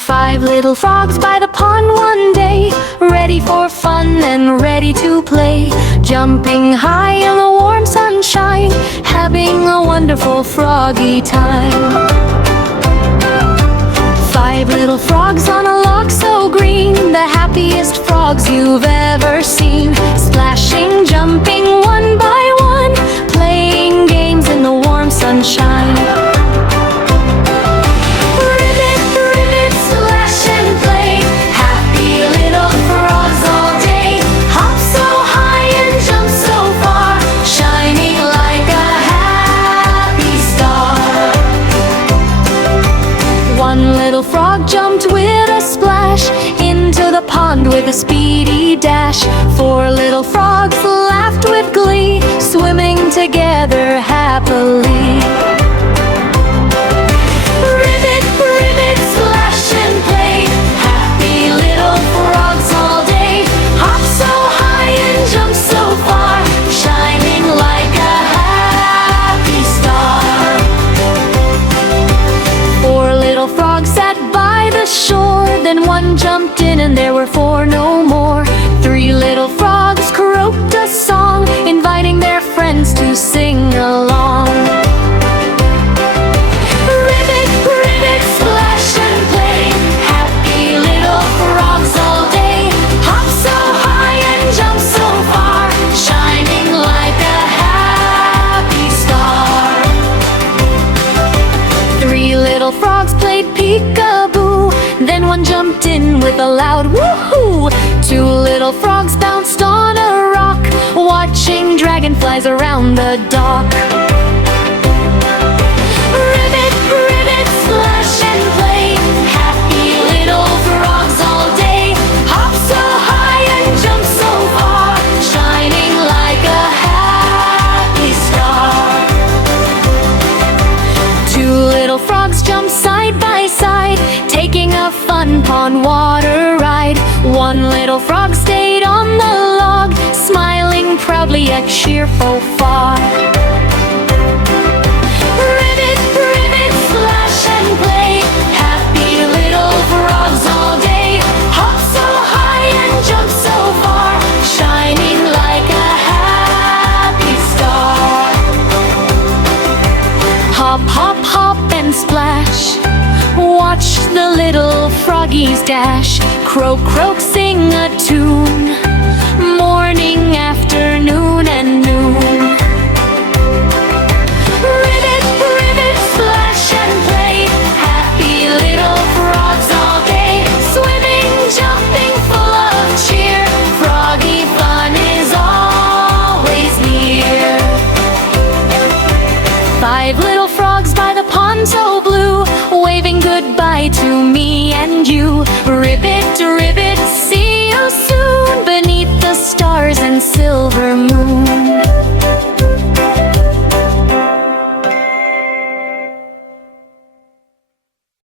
5 little frogs by the pond one day, ready for fun and ready to play, jumping high in the warm sunshine, having a wonderful froggy time. 5 little frogs on a log so green, the happiest frogs you've ever seen, splashing, jumping one by one, playing games in the warm sunshine. Ribbit, ribbit, splash and play, happy little frogs all day, hop so high and jump so far, shining like a happy star. One little frog jumped with a splash into the pond with a speedy dash. 4 little frogs laughed with glee, swimming together happily. Ribbit, ribbit, splash and play, happy little frogs all day, hop so high and jump so far, shining like a happy star. 4 little frogs sat by the shore, then one jumped in and there were 4 no more. 3 little frogs croaked a song, inviting their friends to sing along. Ribbit, ribbit, splash and play, happy little frogs all day, hop so high and jump so far, shining like a happy star. 3 little frogs played peekaboo, then one jumped in with a loud woohoo. 2 little frogs bounced on a rock, watching dragonflies around the dock. Ribbit, ribbit, splash and play, happy little frogs all day, hop so high and jump so far, shining like a happy star. 2 little frogs jumped side by side, taking a fun pond water ride. 1 little frog stayed on the log, smiling proudly at cheerful fog. Ribbit, ribbit, splash and play, happy little frogs all day, hop so high and jump so far, shining like a happy star. Hop, hop, hop and splash, watch the little froggies dash, croak, croak, sing a tune, morning, afternoon, and noon. Ribbit, ribbit, splash and play, happy little frogs all day, swimming, jumping, full of cheer, froggy fun is always near. 5 little frogs by the pond so blue, waving goodbye to